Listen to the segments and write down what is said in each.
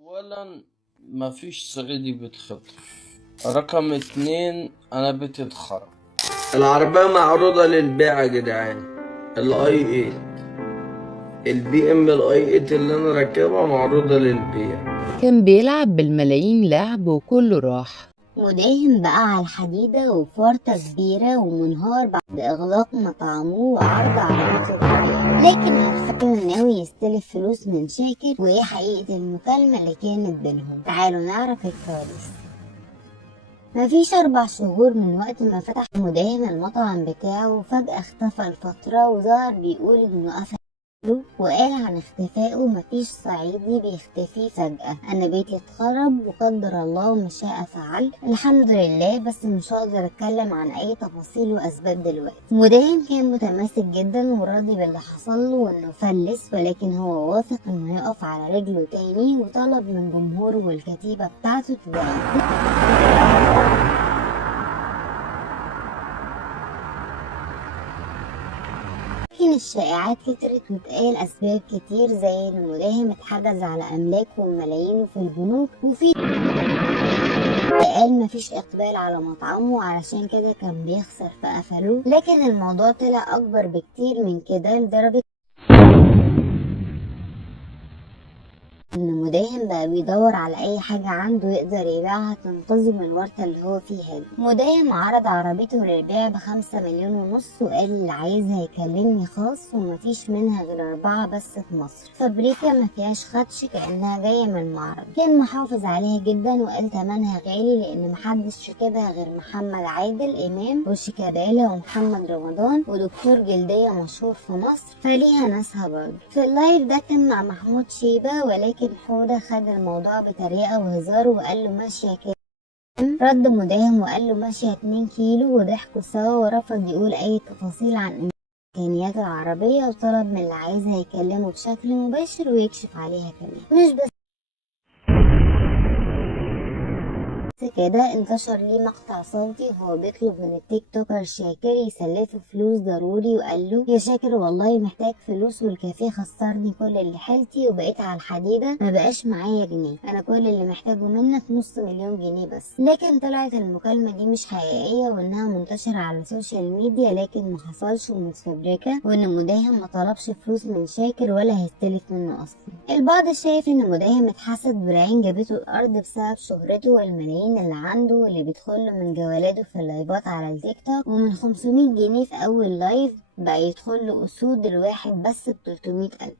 اولا، مفيش صعيدي بيتخطف. رقم اتنين، انا بيتي اتخرب. العربية معروضة للبيع يا جدعان. الاي 8 البي ام الاي 8 اللي انا راكبها معروضة للبيع. كان بيلعب بالملايين لعب وكله راح. مداهم بقى على الحديدة وفرطة كبيرة ومنهار بعد إغلاق مطعمه وعرض عربيته للبيع، لكن عرفته ناوي يستلف فلوس من شاكر. وإيه حقيقة المكالمة اللي كانت بينهم؟ تعالوا نعرف الكواليس. مفيش 4 شهور من وقت ما فتح مداهم المطعم بتاعه فجأة اختفى لفترة، وظهر بيقول إنه قفل وقال عن اختفائه: مفيش صعيدي بيختفي فجأة، أنا بيتي اتخرب وقدر الله ما شاء فعل، الحمد لله، بس مش هقدر أتكلم عن أي تفاصيل وأسباب دلوقتي. مداهم كان متماسك جدا وراضي باللي حصل له وإنه فلس، ولكن هو واثق إنه يقف على رجله تاني، وطلب من جمهوره والكتيبة بتاعته تدعيه. لكن الشائعات كترت واتقال أسباب كتير، زي إن مداهم اتحجز على أملاكه وملايينه في البنوك، وفي قال مفيش إقبال على مطعمه علشان كده كان بيخسر فقفلوه. لكن الموضوع طلع أكبر بكتير من كده، لدرجة إن مداهم بقى بيدور على أي حاجة عنده يقدر يبيعها تنقذه من الورطة اللي هو فيها دي. مداهم عرض عربيته للبيع ب5 مليون ونص، وقال اللي عايزها يكلمني خاص، ومفيش منها غير 4 بس في مصر، فابريكا مفيهاش خدش كأنها جاية من المعرض. كان محافظ عليها جدا وقال تمنها غالي لأن محدش ركبها غير محمد عادل إمام وشيكابالا ومحمد رمضان ودكتور جلدية مشهور في مصر، فليها ناسها برضه. في اللايف ده كان مع محمود شيبة، ولكن حودة خد الموضوع بطريقة وهزار وقال له ماشية كده. رد مداهم وقال له ماشية 2 كيلو، وضحكوا سوا، ورفض يقول أي تفاصيل عن إمكانيات العربية، وطلب من اللي عايزها يكلمه بشكل مباشر ويكشف عليها كمان. مش بس كده، انتشر ليه مقطع صوتي وهو بيطلب من التيك توكر شاكر يسلفه فلوس ضروري، وقال له يا شاكر والله محتاج فلوس، والكافيه خسرني كل اللي حيلتي وبقيت على الحديدة، ما بقاش معايا جنيه، انا كل اللي محتاجه منك نص مليون جنيه بس. لكن طلعت المكالمة دي مش حقيقية وانها منتشرة على السوشيال ميديا، لكن ما حصلش ومتفبركة، وان مداهم ما طلبش فلوس من شاكر ولا هيستلف منه اصلا. البعض شايف ان مداهم اتحسد بالعين جابته الارض بسبب شهرته والملايين اللي عنده اللي بيدخله من جوالاته في اللايفات على التيك توك، ومن 500 جنيه في اول لايف بقى يدخله اسود الواحد بس ب300,000.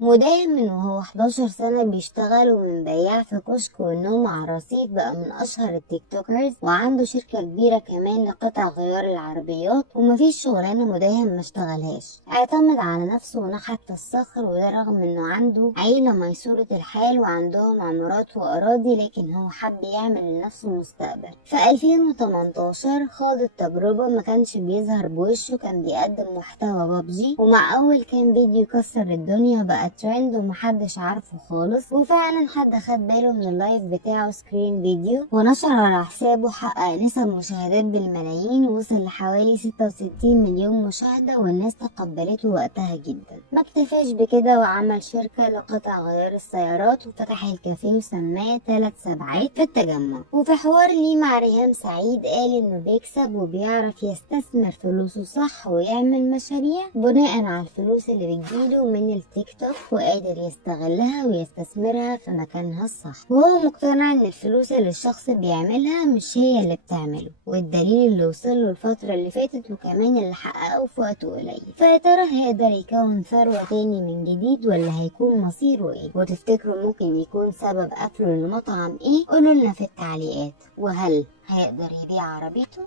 مداهم من وهو 11 سنة بيشتغل ومن بياع في كشك والنوم على الرصيف بقى من أشهر التيك توكرز، وعنده شركة كبيرة كمان لقطع غيار العربيات، ومفيش شغلانة مداهم ما اشتغلهاش. اعتمد على نفسه ونحت الصخر، وده رغم انه عنده عيلة ميسورة الحال وعندهم عمارات وأراضي، لكن هو حب يعمل لنفسه مستقبل. في 2018 خاض التجربة، ما كانش بيظهر بوشه، كان بيقدم محتوى بابجي، ومع أول كان فيديو يكسر الدنيا بقى ترند ومحدش عارفه خالص، وفعلا حد خد باله من اللايف بتاعه سكرين فيديو ونشر على حسابه، حقق نسب مشاهدات بالملايين، وصل لحوالي 66 مليون مشاهدة، والناس تقبلته وقتها جدا. ما اكتفاش بكده وعمل شركة لقطع غيار السيارات وفتح الكافيه وسماه 3 سبعات في التجمع. وفي حوار ليه مع ريهام سعيد قال انه بيكسب وبيعرف يستثمر فلوسه صح ويعمل مشاريع بناء على الفلوس اللي بتجيله من التيك توك، وقادر يستغلها ويستثمرها في مكانها الصح، وهو مقتنع ان الفلوس اللي الشخص بيعملها مش هي اللي بتعمله، والدليل اللي وصله الفترة اللي فاتت وكمان اللي حققه في وقت قليل. فيا ترى هيقدر يكون ثروة تاني من جديد ولا هيكون مصيره ايه؟ وتفتكروا ممكن يكون سبب قفله للمطعم ايه؟ قولوا لنا في التعليقات. وهل هيقدر يبيع عربيته؟